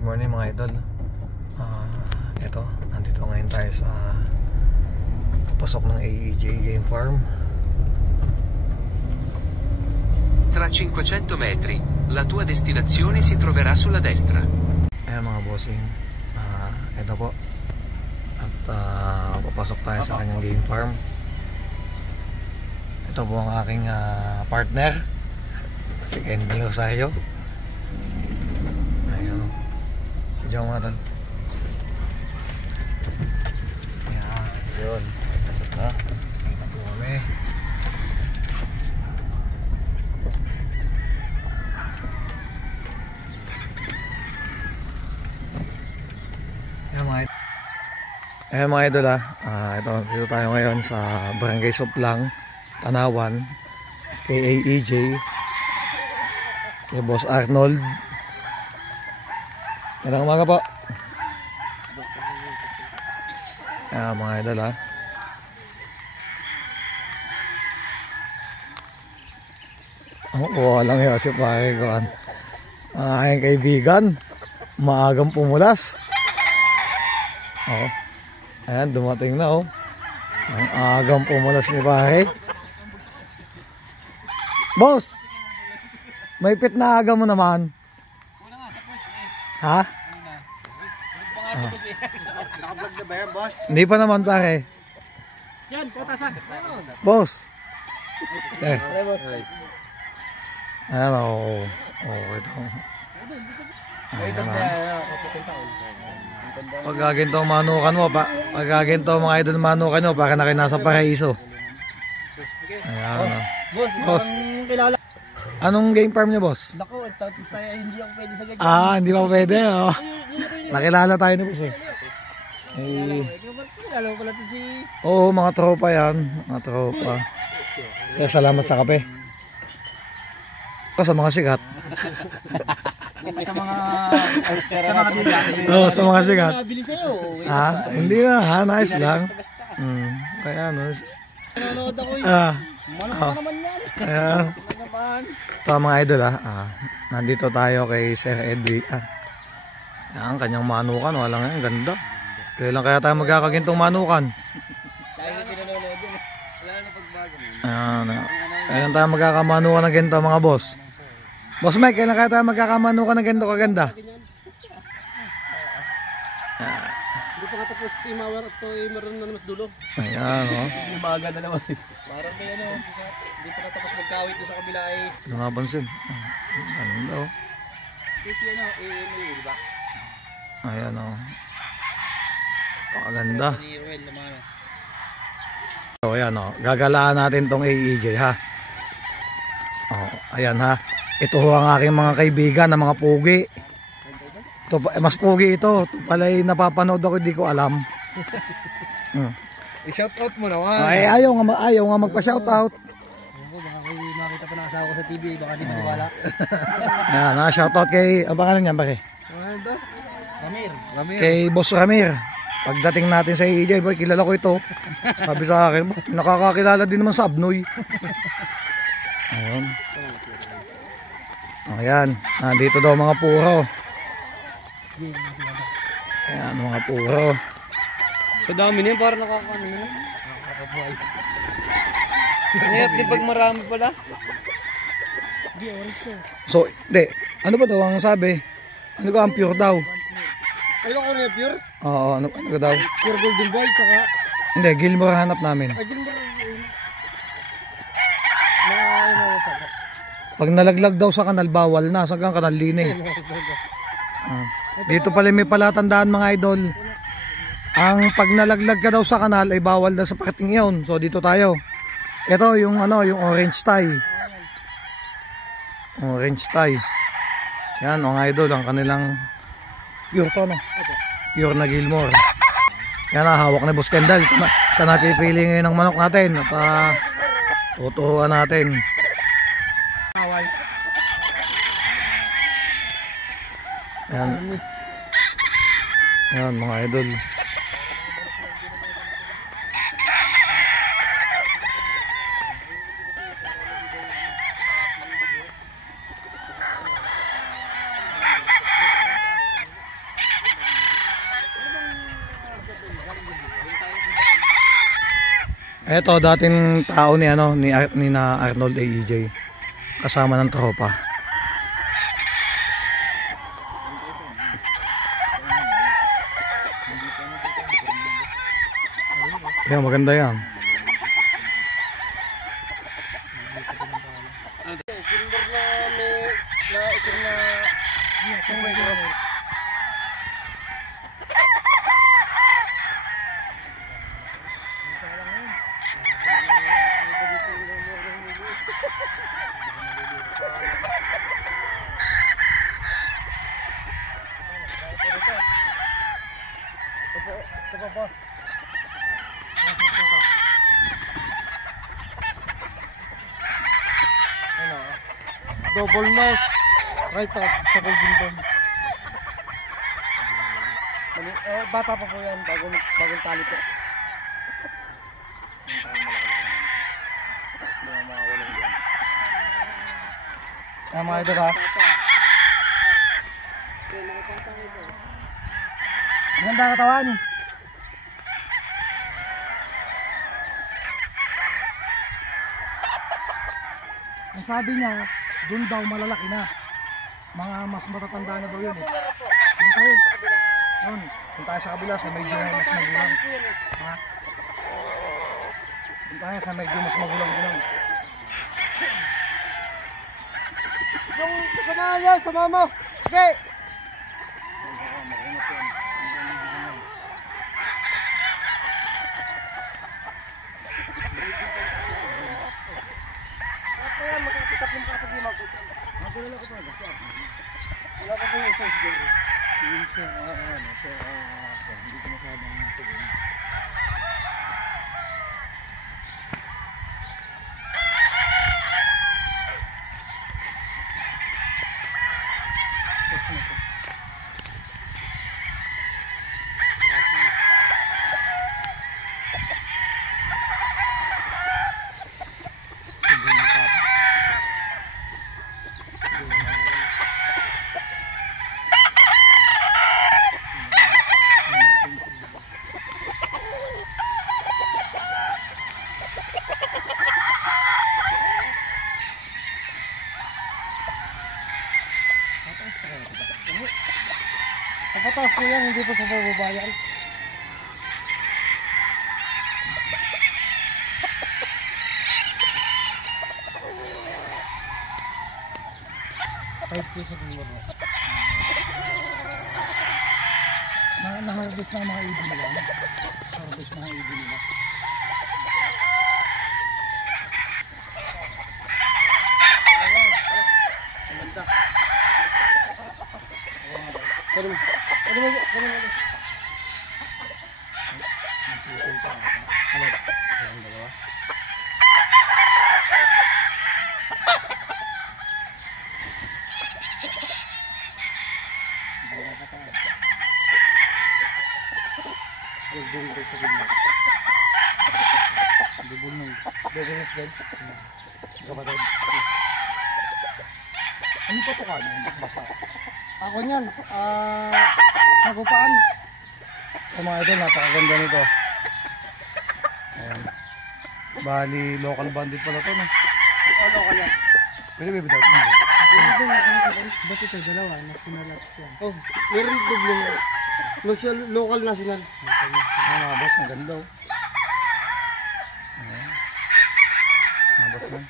Good morning mga idol. Ito, nandito ngayon tayo sa pasok ng AEJ Game Farm. Tra 500 metri, la tua destinazione si troverà sulla destra. Ayan mga bossing, ito po. At papasok tayo sa kanyang game farm. Ito po ang aking partner, si Kenny Rosario. Ayan, diyan mga tal. Ayan, yun. Pasok na. Ito po kami. Ayan mga idol ito, dito tayo ngayon sa Barangay Suplang, Tanawan, kay AEJ, kay Boss Arnold. Magandang umaga po. Ayan mga idol lang yun si pare ko. Aking kaibigan, maagang pumulas. Ayan, dumating na ang agang pumulas ni pare. Boss, may pit na aga mo naman. Ha? Naka-vlog na ba yan, boss? Hindi pa naman pare. Yan, putasan. Boss. Sir. Ayan ito. Pagkaginto manukan mo pagkaginto mga idol manukan mo para na kayo nasa paraiso. Ayan. Boss, kilala. Anong game farm niyo, boss? Naku, tapos tayo hindi ako pwede sa ganyan. Hindi pa pwede Nakilala tayo ni boss Kilala mo pala ito si... Oo, mga tropa yan. Mga tropa. Sir, salamat sa kape. Sa mga sikat. Sa mga discount. Oo, sa mga sikat. Nabili sa'yo. Hindi na, nice lang. Kaya Nanonood ako yun. Manok pa naman yan. Ayan. Ito mga idol nandito tayo kay Sir Edwin. Ayan, kanyang manukan. Walang yan, ganda. Kailan kaya tayo magkakagintong manukan? Tayo na pinanonood yun. Wala na pagbago. Kailan tayo magkakamanukan ng ganito mga boss? Boss Mike, kailan kaya tayo magkakamanukan ng ganito kaganda? Hindi pa nga tapos si Mawar at maroon na mas dulo. Ayan Umaga na naman. Parang may hindi pa nga tapos magkawit na sa kabila ay... Ano nga pansin? Ganda Kasi AMA, di ba? Ayan Pakaganda. So ayan gagalaan natin tong AEJ ayan ito ang aking mga kaibigan na mga pugi. Ito, mas pugi ito. Ito pala napapanood ako, hindi ko alam. I-shoutout mo naman. Ayaw nga magpa-shoutout. Baka kayo makita pa ng asawa ko sa TV, baka di maniwala. Ayan, shoutout kay, ang pangalan niya, bakit? Ano to? Ramir. Kay Boss Ramir. Pagdating natin sa EJ, boy, kilala ko ito. Sabi sa akin, nakakakilala din naman sa Abnoy. Ayan, dito daw mga puro. Ayan, mga puro. Sa dami niyan, parang nakakano na. Nakakabuhay. Ngayon, di pag marami pala. So, hindi. Ano ba daw ang sabi? Ano ka ang pure daw? Ano ko na pure? Oo, ano ka daw? Pure golden boy, saka... Hindi, Gilmore hanap namin. Ay, Gilmore. Pag nalaglag daw sa kanal, bawal na. Sagang kanal line. Dito pala may palatandaan mga idol. Ang pag nalaglag ka daw sa kanal ay bawal na sa parting iyon. So dito tayo. Ito yung yung orange tie. Orange tie. Yan mga idol ang kanilang pure to Pure na Gilmore. Yan hawak na Boss Kendall. Sa napipili ngayon ng manok natin at tuturuan natin. Yan mga idol. Ito dating tao ni ano ni na Arnold AEJ. Kasama ng tropa. Yan, maganda yan. Double nose, right out sa golden bone. Bata pa po yan, bagong tali po. Mga idol ha. Maganda katawan. Ang sabi niya, doon daw malalaki na. Mga mas matatanda na daw yun eh. Doon tayo. Doon. Doon tayo sa kabila sa medyo mas magulang. Ha? Doon tayo sa medyo mas magulang-gulang. Yung kasama niya, sama mo. Okay. Kapataas ko yan, hindi po sa babayan. Kahit po sa tumor na. Naharvest na mga ibon nila. Harvest na mga ibon nila. Maganda. Ano pa ito ka? Basta. Ako niyan, nagupaan. So mga idol, napakaganda nito. Ayan. Bali, local bandit pala ito, no? Ano ka yan? Pwede ba bitaw ito? Ba't ito, dalawa, national at yan. Oh, meron duble. Local national. Mga boss, ang ganda, oh. Ayan. Mga boss na.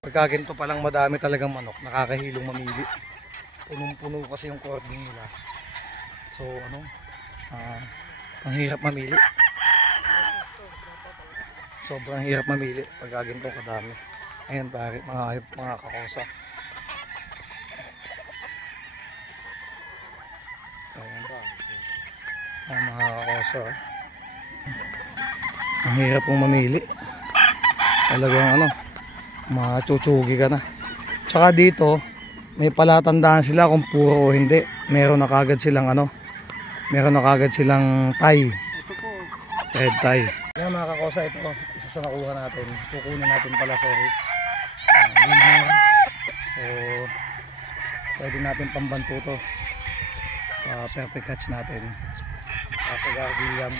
Pagka ganito palang madami talagang manok, nakakahilong mamili. Punong-puno kasi yung cording nila. So ano, ang hirap mamili. Sobrang hirap mamili pagka ganito kadami. Ayan pare, mga kakosa. Ayan pa. Ang mga kakosa. Ang hirap pong mamili. Talagang ano, machuchugi ka na. Tsaka dito, may palatandaan sila kung puro o hindi. meron na kagad silang meron na kagad silang tie. Ito po. Red tie. Yan mga kakosa, ito isa sa nakuha natin. Kukunin natin pala, sorry. Gilmore. So, pwede natin pambanto to sa perfect catch natin. Sa Gargilian.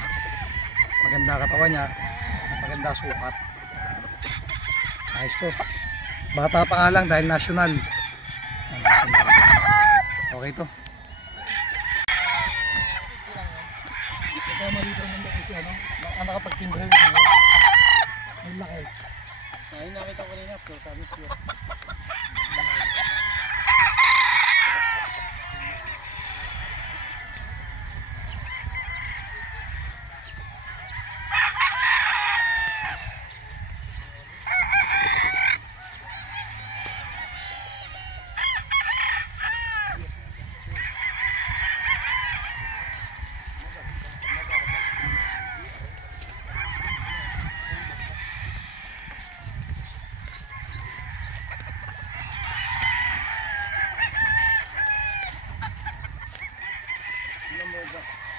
Maganda katawan niya, maganda sukat. Nice to. Bata pa nga lang dahil national. Okay to. Ito malito ng kasi nakapagtimbre yun. Ang laki. Ay, nakita ko rin na. Sabi ko.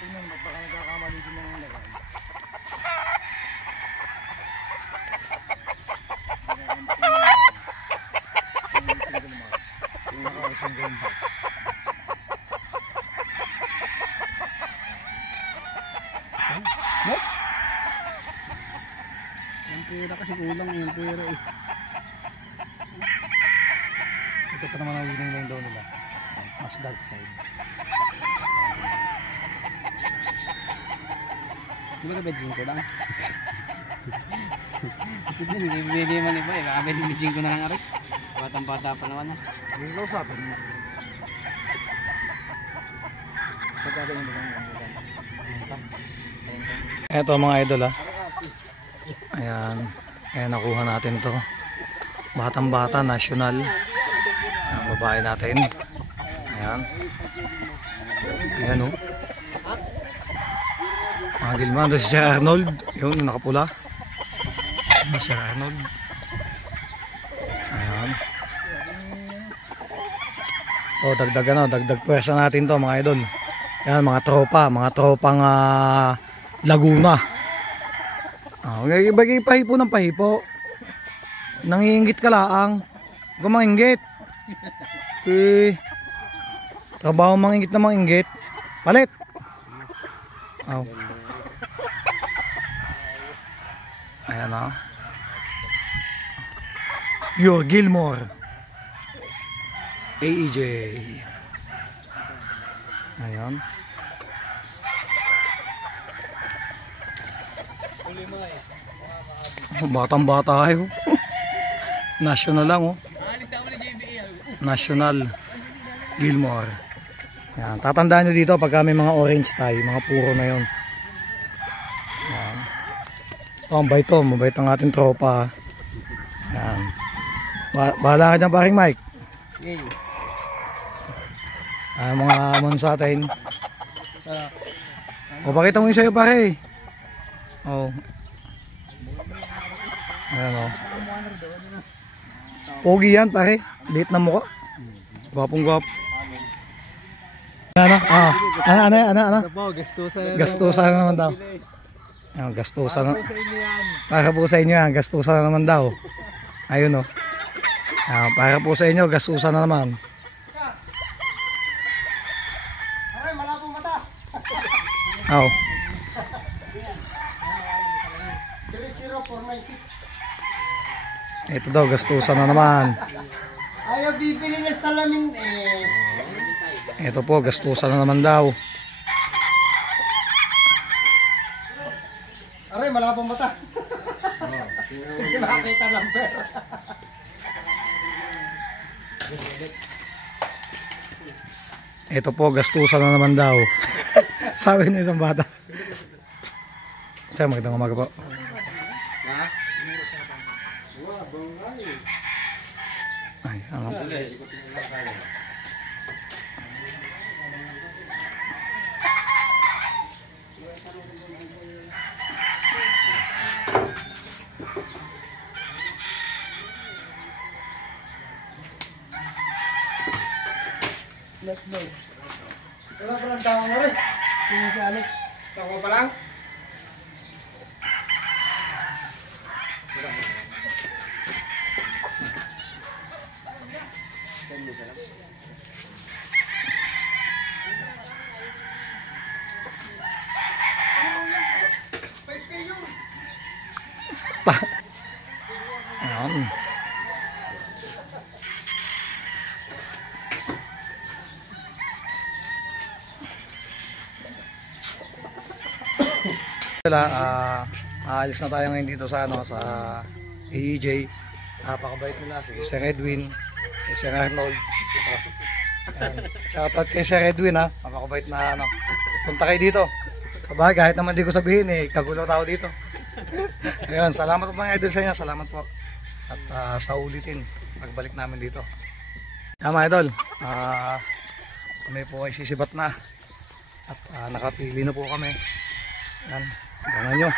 Tingnan mo, baka nagkakamali din ng lagay. Yung pera kasi kulang yung pera eh. Ito pa naman ang winning line daw nila. Mas dark side. Di ba kabedin ko lang? Kasi din, bibili man iba eh. Baka bedin ko na lang arik. Batang-bata pa naman. Hindi ka usapin mo. Pagkada mo naman yung eto mga idol ayan, ayan nakuha natin to, batang bata, national, ang babae natin, ayan, ayan o, mga Gilman, doon si Sir Arnold, yun nakapula, Sir Arnold, ayan, o dagdag pwersa natin to mga idol. Yan mga tropang Laguna. Ibagay pahipo ng pahipo. Nangiinggit ka laang. Gumanginggit. Trabaho manginggit na manginggit. Palit. Aw. Ayan na. Pure Gilmore. AEJ. Ayan. Batang bata ay national lang oh. National Gilmore. Ayan. Tatandaan nyo dito pag may mga orange tie, mga puro na yun. Ayan. Mabait ang ating tropa. Ayan. Bahala ka dyan paring Mike. Mga amon sa atin. O pakita mo yung sa'yo pare. O. Ayan o. Pogi yan pare. Liit na mukha. Gwapong gwap. Ano? Ano? Gastusan na naman daw. Ayan, gastusan na. Para po sa inyo yan. Gastusan na naman daw. Ayun o. Para po sa inyo. Gastusan na naman. Oh. Ito daw gastusan na naman. Ayaw bibili ng salamin eh. Ito po gastusan na naman daw. Aray, malabang mata. Sige, makakita lang pera. Ito po gastusan na naman daw. Sabi ng isang bata. Sa'yo magandang umaga po. Ay, ano? Wala pa lang tao na rin. Yung si Alex. Tako pa lang? Ayan. Aalis na tayo ngayon dito sa AEJ. Napakabait nila si Sir Edwin, si Sir Arnold. Ayan. Shoutout kay Sir Edwin ha. Napakabait na punta kayo dito. Sabagay, kahit naman di ko sabihin kagulo tao dito. Ayun, salamat po mga idol sa inyo. Salamat po. At sa ulitin, pagbalik namin dito. Mga idol, kami po ay sisibat na. At nakapili na po kami. Yan, gangan nyo.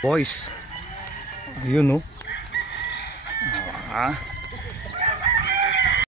Boys. Ayun, no.